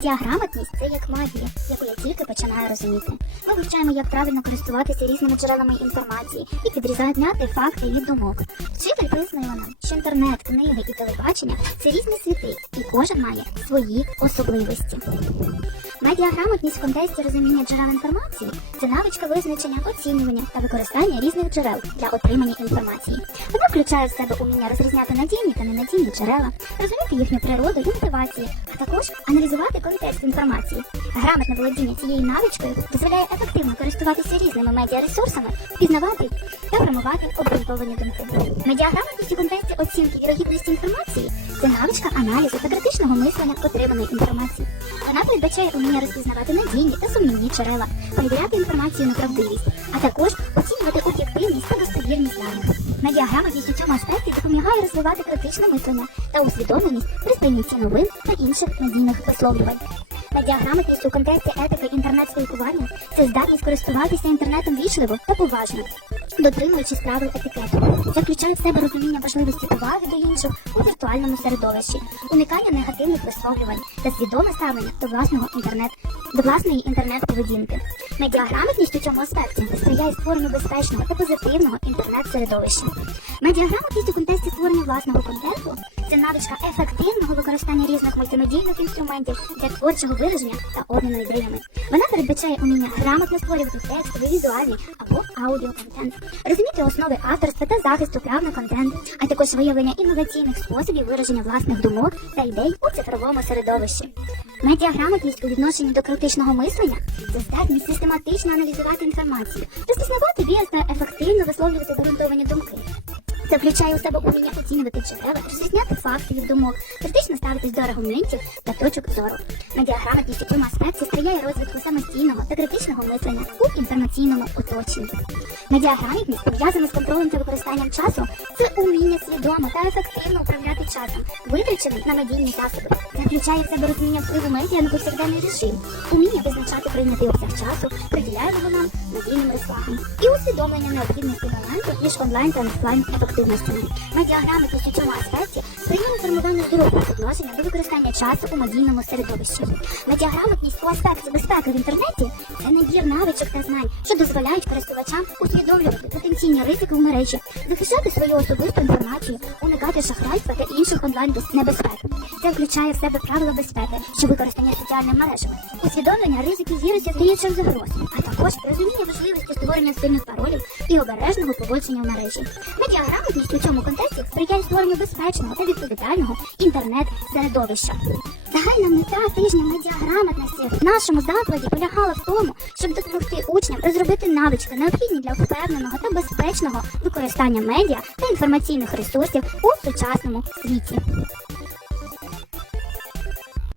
Діаграмотність це як магія, яку я тільки починаю розуміти. Ми вивчаємо, як правильно користуватися різними джерелами інформації і підрізняти факти від думок. Вчитель пояснила нам, що інтернет, книги і телебачення це різні світи, і кожен має свої особливості. Медіаграмотність в контексті розуміння джерел інформації це навичка визначення, оцінювання та використання різних джерел для отримання інформації. Вона включає в себе уміння розрізняти надійні та ненадійні джерела, розуміти їхню природу і мотивації, а також аналізувати контекст інформації. Грамотне володіння цією навичкою дозволяє ефективно користуватися різними медіаресурсами, впізнавати та формувати обґрунтовані думки. Медіаграмотність у контексті оцінки вірогідності інформації це навичка аналізу та критичного мислення отриманої інформації. Вона передбачає уміння розпізнавати надійні та сумнівні джерела, перевіряти інформацію на правдивість, а також оцінювати об'єктивність та достовірність даних. Медіаграмотність у цьому аспекті допомагає розвивати критичне мислення та усвідомленість при сприйнятті новин та інших надійних висловлювань. Медіаграмотність у контексті етики інтернет-спілкування це здатність користуватися інтернетом вічливо та поважно, дотримуючись правил етикету. Це включає в себе розуміння важливості поваги до інших у віртуальному середовищі, уникання негативних висловлювань та свідоме ставлення до власного інтернет до власної інтернет-поведінки. Медіаграмотність у цьому аспекті сприяє створенню безпечного та позитивного інтернет-середовища. Медіаграмотність у контексті створення власного контенту це навичка ефективного використання різних мультимедійних інструментів для творчого вираження та обміну ідеями. Вона передбачає уміння грамотно створювати текстовий, візуальний або аудіоконтент, розуміти основи авторства та захисту прав на контент, а також виявлення інноваційних способів вираження власних думок та ідей у цифровому середовищі. Медіаграмотність у відношенні до критичного мислення це здатність систематично аналізувати інформацію, розпізнавати біas та ефективно висловлювати обґрунтовані думки. Це включає у себе уміння оцінювати джерела, розрізняти факти від думок, критично ставитись до аргументів та точок зору. Медіаграмотність у цьому аспекті сприяє розвитку самостійного та критичного мислення інформаційному оточенні. Медіаграмотність пов'язана з контролем та використанням часу. Це уміння свідомо та ефективно управляти часом, витраченим на медійні засоби. Це включає в себе розуміння впливу медіа на повсякденний режим, уміння визначати прийнятий обсяг часу, приділяємо нам надійним розвагам і усвідомлення необхідності балансу між онлайн та офлайн ефективностями. Медіаграмотність у цьому аспекті формуванню здорового відношення до використання часу у медійному середовищі. Медіаграмотність у аспекті безпеки в інтернеті це набір навичок та знань, що дозволяють користувачам усвідомлювати потенційні ризики в мережі, захищати свою особисту інформацію, уникати шахрайства та інших онлайн небезпек. Це включає в себе правила безпеки, що використання соціальними мережами, усвідомлення ризиків вірусів та загроз, а також розуміння важливості створення сильних паролів і обережного поводження в мережі. Медіаграмотність у цьому контексті сприяє створенню безпечного та відповідального інтернет-середовища. Загальна мета тижня медіаграмотності в нашому закладі полягала в тому, щоб допомогти учням розробити навички, необхідні для впевненого та безпечного використання медіа та інформаційних ресурсів у сучасному світі.